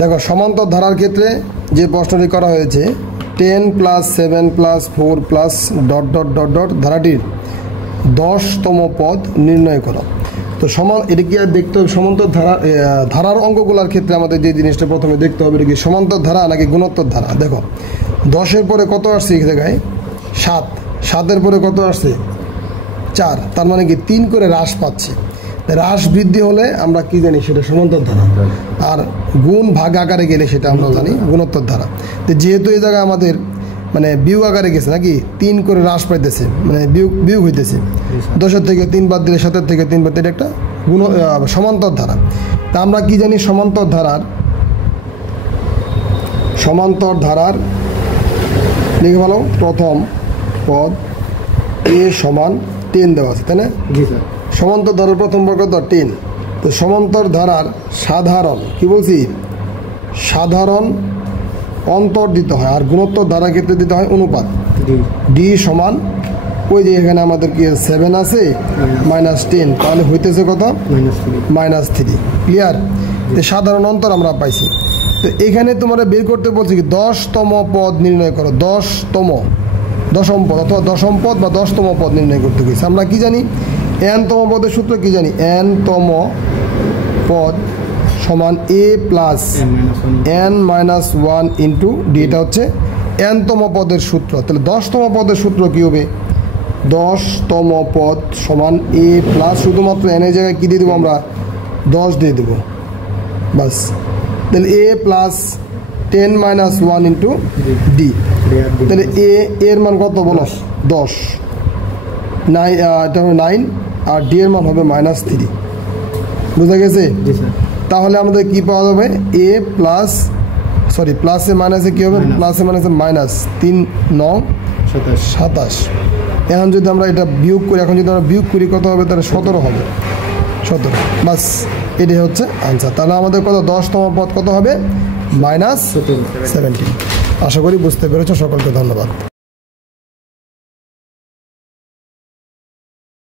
দেখো সমান্তর ধারার ক্ষেত্রে যে প্রশ্নটি করা হয়েছে 10 + 7 + 4 + ... ধারাটির 10তম পদ নির্ণয় করো। তো এটা কি দেখতে হবে সমান্তর ধারার অঙ্কগুলোর ক্ষেত্রে আমাদের যে জিনিসটা প্রথমে দেখতে হবে এটা কি সমান্তর ধারা নাকি গুণোত্তর ধারা। দেখো 10-এর পরে কত আসছে এই জায়গায় 7, 7-এর পরে কত আসছে 4, তার মানে কি 3 করে হ্রাস পাচ্ছে। হ্রাস বৃদ্ধি হলে আমরা কি জানি সেটা সমান্তর ধারা, আর গুণ ভাগ আকারে গেলে সেটা আমরা জানি গুণোত্তর ধারা। তো যেহেতু এই জায়গায় আমাদের মানে বিয়োগ আকারে গেছে নাকি 3 করে হ্রাস পাইতেছে, মানে বিয়োগ হইতেছে, 10-এর থেকে 3 বাদ দিলে 7-এর থেকে 3 বাদ দিলে একটা সমান্তর ধারা। তা আমরা কি জানি সমান্তর ধারার লিখে ভালো প্রথম পদ a = 10 দেওয়া আছে, তাই না? জি স্যার। সমান্তর ধারার প্রথম পদ কত 10। তো সমান্তর ধারার সাধারণ কি বলছি সাধারণ অন্তর দিতে হয়, আর গুণোত্তর ধারার ক্ষেত্রে দিতে হয় অনুপাত d সমান ওই যে এখানে আমাদের কি 7 আছে -10, তাহলে হইতেছে কত -3। ক্লিয়ার? তো সাধারণ অন্তর আমরা পাইছি। তো এখানে তোমরা বের করতে বলছি কি 10তম পদ নির্ণয় করো, দশম পদ অথবা দশম পদ বা 10তম পদ নির্ণয় করতে গেছি। আমরা কি জানি n-তম পদের সূত্র কি জানি, n-তম পদ সমান a + n-1 * d। এটা হচ্ছে n-তম পদের সূত্র। তাহলে 10তম পদের সূত্র কি হবে, 10তম পদ সমান a + শুধুমাত্র n এর জায়গায় কি দিয়ে দেবো আমরা 10 দিয়ে দেবো বাস। তাহলে a + 10 - 1 * d। তাহলে এর মান কত বলো 10, 9 আর d এর মান হবে -3। বুঝা গেছে? তাহলে আমাদের কি পাওয়া যাবে a প্লাস প্লাসে মাইনাসে কি হবে, প্লাসে মাইনাসে -3 × 9 = 27। এখন যদি আমরা এটা বিয়োগ করি, এখন যদি আমরা বিয়োগ করি কত হবে, তাহলে 17 হবে, 17 বাস। এটাই হচ্ছে আনসার। তাহলে আমাদের কত 10তম পদ কত হবে -17। আশা করি বুঝতে পেরেছো। সকলকে ধন্যবাদ।